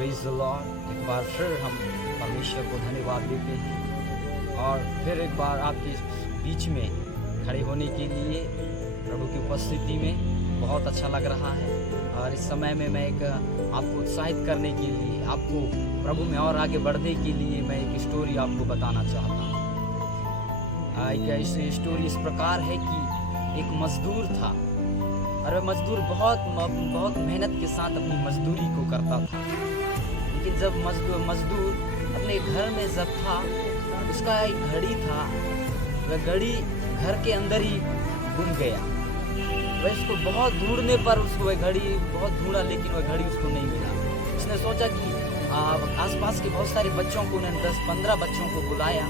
Praise the Lord. एक बार फिर हम परमेश्वर को धन्यवाद देते हैं और फिर एक बार आपके बीच में खड़े होने के लिए प्रभु की उपस्थिति में बहुत अच्छा लग रहा है। और इस समय में मैं एक आपको उत्साहित करने के लिए, आपको प्रभु में और आगे बढ़ने के लिए मैं एक स्टोरी आपको बताना चाहता हूँ। एक स्टोरी इस प्रकार है कि एक मजदूर था और वह मजदूर बहुत मेहनत के साथ अपनी मजदूरी को करता था। लेकिन जब मजदूर अपने घर में जब था, उसका एक घड़ी था, वह घड़ी घर के अंदर ही गुम गया। वह उसको बहुत ढूंढने पर उसको वह घड़ी बहुत ढूंढा, लेकिन वह घड़ी उसको नहीं मिला। उसने सोचा कि आसपास के बहुत सारे बच्चों को, उन्होंने 10-15 बच्चों को बुलाया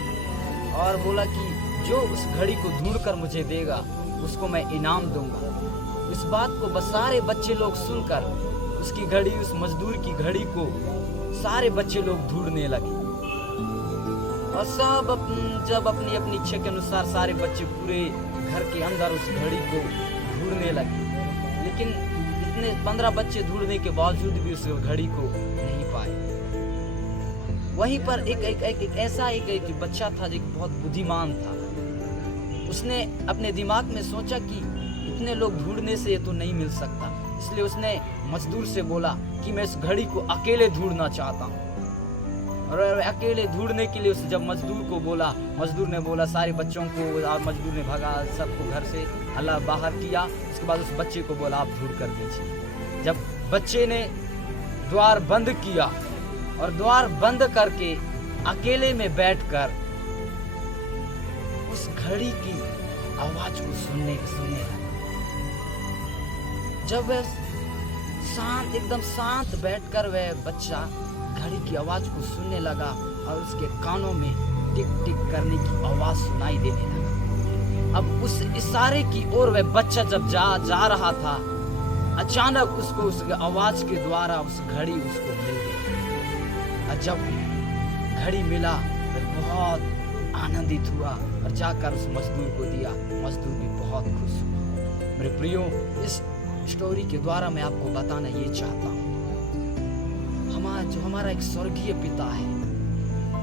और बोला कि जो उस घड़ी को ढूंढकर मुझे देगा उसको मैं इनाम दूंगा। इस बात को बस सारे बच्चे लोग सुनकर उसकी घड़ी, उस मजदूर की घड़ी को सारे बच्चे लोग ढूंढने लगे और सब जब अपनी अपनी इच्छा के अनुसार सारे बच्चे पूरे घर के अंदर उस घड़ी को ढूंढने लगे। लेकिन इतने 15 बच्चे ढूंढने के बावजूद भी उस घड़ी को नहीं पाए। वहीं पर एक ऐसा बच्चा था जो बहुत बुद्धिमान था। उसने अपने दिमाग में सोचा कि इतने लोग ढूंढने से ये तो नहीं मिल सकता, इसलिए उसने मजदूर से बोला कि मैं इस घड़ी को अकेले ढूंढना चाहता हूँ। और अकेले ढूंढने के लिए उसने जब मजदूर को बोला, मजदूर ने बोला सारे बच्चों को, और मजदूर ने भगा सबको घर से अल्लाह बाहर किया। उसके बाद उस बच्चे को बोला आप ढूंढ कर दीजिए। जब बच्चे ने द्वार बंद किया और द्वार बंद करके अकेले में बैठकर उस घड़ी की आवाज को सुनने लगा। जब वह एकदम शांत बैठकर वह बच्चा घड़ी की आवाज को सुनने लगा और उसके कानों में टिक टिक करने की आवाज सुनाई देने लगा। अब उस इशारे की ओर वह बच्चा जब जा रहा था, अचानक उसको उस आवाज के द्वारा उस घड़ी उसको मिल गई। और जब घड़ी मिला वह बहुत आनंदित हुआ और जाकर उस मजदूर को दिया। मजदूर भी बहुत खुश हुआ। मेरे प्रियो, इस स्टोरी के द्वारा मैं आपको बताना ये चाहता हूँ, हमारा एक स्वर्गीय पिता है,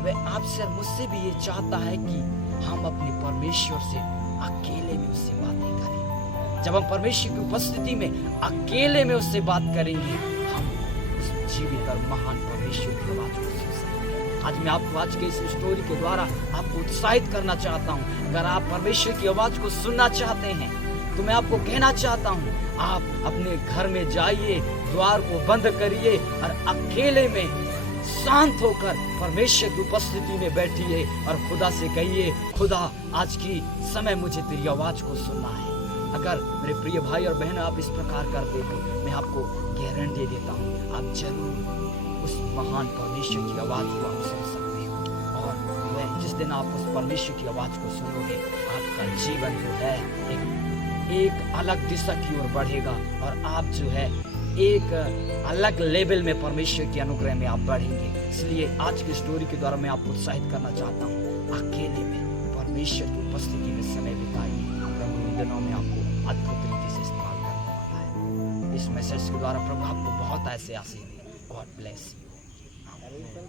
वह आपसे और मुझसे भी ये चाहता है कि हम अपने परमेश्वर से अकेले में उससे बातें करें। जब हम परमेश्वर की उपस्थिति में अकेले में उससे बात करेंगे, हम उस जीवित और महान परमेश्वर की आवाज को सुन सकते। आज मैं आपको आज के इस स्टोरी के द्वारा आपको उत्साहित करना चाहता हूँ। अगर आप परमेश्वर की आवाज को सुनना चाहते हैं तो मैं आपको कहना चाहता हूँ, आप अपने घर में जाइए, द्वार को बंद करिए और अकेले में शांत होकर परमेश्वर की उपस्थिति में बैठिए और खुदा से कहिए, खुदा आज की समय मुझे तेरी आवाज को सुनना है। अगर मेरे प्रिय भाई और बहन आप इस प्रकार करते हो, मैं आपको गारंटी देता हूँ आप जरूर उस महान परमेश्वर की आवाज को आप सुन सकते हो। और जिस दिन आप उस परमेश्वर की आवाज को सुनोगे, आपका जीवन जो है एक अलग दिशा की ओर बढ़ेगा और आप जो है एक अलग लेवल में परमेश्वर के अनुग्रह में आप बढ़ेंगे। इसलिए आज की स्टोरी के द्वारा मैं आपको उत्साहित करना चाहता हूँ, अकेले में परमेश्वर की उपस्थिति में समय बिताइए। प्रभु इन दिनों में आपको अद्भुत रीति से इस्तेमाल करने वाला है। इस मैसेज के द्वारा प्रभु आपको बहुत ऐसे आशीष दे। God bless you.